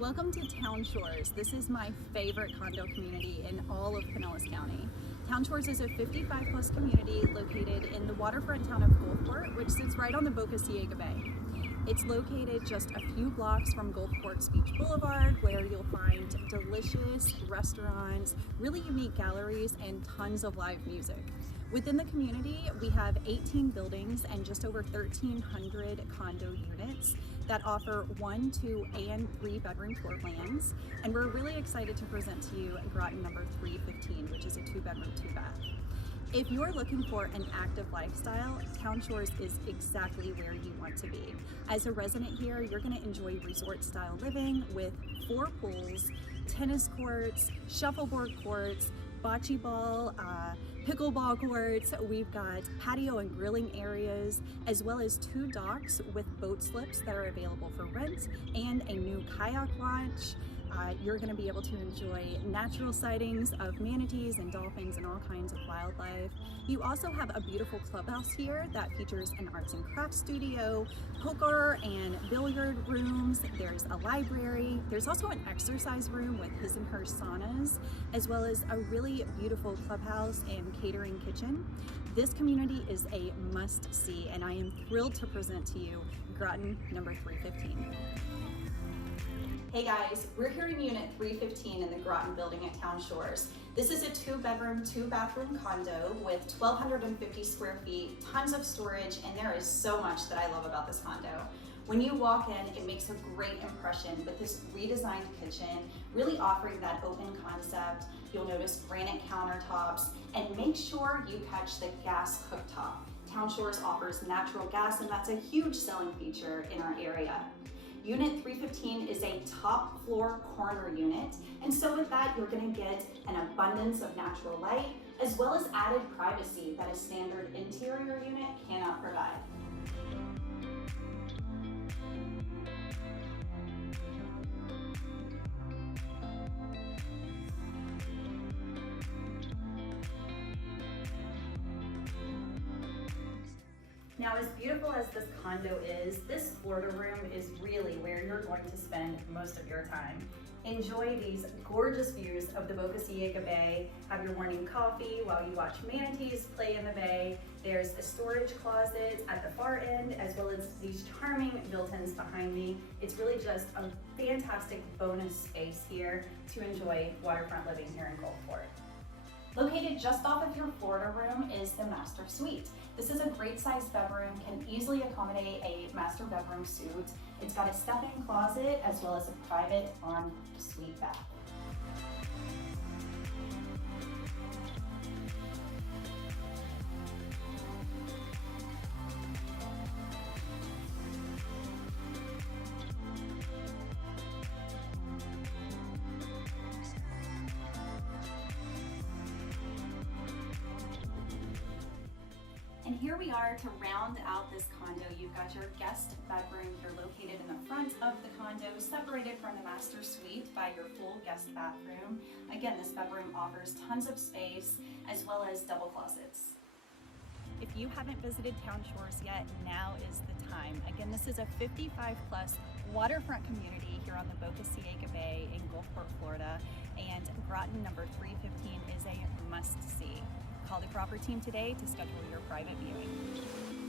Welcome to Town Shores. This is my favorite condo community in all of Pinellas County. Town Shores is a 55 plus community located in the waterfront town of Gulfport, which sits right on the Boca Ciega Bay. It's located just a few blocks from Gulfport's Beach Boulevard, where you'll find delicious restaurants, really unique galleries, and tons of live music. Within the community, we have 18 buildings and just over 1,300 condo units that offer 1, 2, and 3 bedroom floor plans. And we're really excited to present to you Groton number 315, which is a 2-bedroom, 2-bath. If you're looking for an active lifestyle, Town Shores is exactly where you want to be. As a resident here, you're going to enjoy resort-style living with 4 pools, tennis courts, shuffleboard courts, bocce ball, pickleball courts. We've got patio and grilling areas, as well as 2 docks with boat slips that are available for rent and a new kayak launch. You're going to be able to enjoy natural sightings of manatees and dolphins and all kinds of wildlife. You also have a beautiful clubhouse here that features an arts and crafts studio, poker and billiard rooms. There's a library. There's also an exercise room with his and her saunas, as well as a really beautiful clubhouse and catering kitchen. This community is a must-see, and I am thrilled to present to you Groton number 315. Hey guys, we're here in Unit 315 in the Groton Building at Town Shores. This is a 2-bedroom, 2-bathroom condo with 1,250 square feet, tons of storage, and there is so much that I love about this condo. When you walk in, it makes a great impression with this redesigned kitchen, really offering that open concept. You'll notice granite countertops, and make sure you catch the gas cooktop. Town Shores offers natural gas, and that's a huge selling feature in our area. Unit 315 is a top floor corner unit, and so with that you're going to get an abundance of natural light as well as added privacy that a standard interior unit cannot provide. Now, as beautiful as this condo is, this Florida room is really where you're going to spend most of your time. Enjoy these gorgeous views of the Boca Ciega Bay, have your morning coffee while you watch manatees play in the bay. There's a storage closet at the far end, as well as these charming built-ins behind me. It's really just a fantastic bonus space here to enjoy waterfront living here in Gulfport. Located just off of your Florida room is the master suite. This is a great sized bedroom, can easily accommodate a master bedroom suite. It's got a step-in closet as well as a private en-suite bath. And here we are to round out this condo. You've got your guest bedroom. You're located in the front of the condo, separated from the master suite by your full guest bathroom. Again, this bedroom offers tons of space as well as double closets. If you haven't visited Town Shores yet, now is the time. Again, this is a 55 plus waterfront community here on the Boca Ciega Bay in Gulfport, Florida, and Groton number 315 is a must-see. Call the proper team today to schedule your private viewing.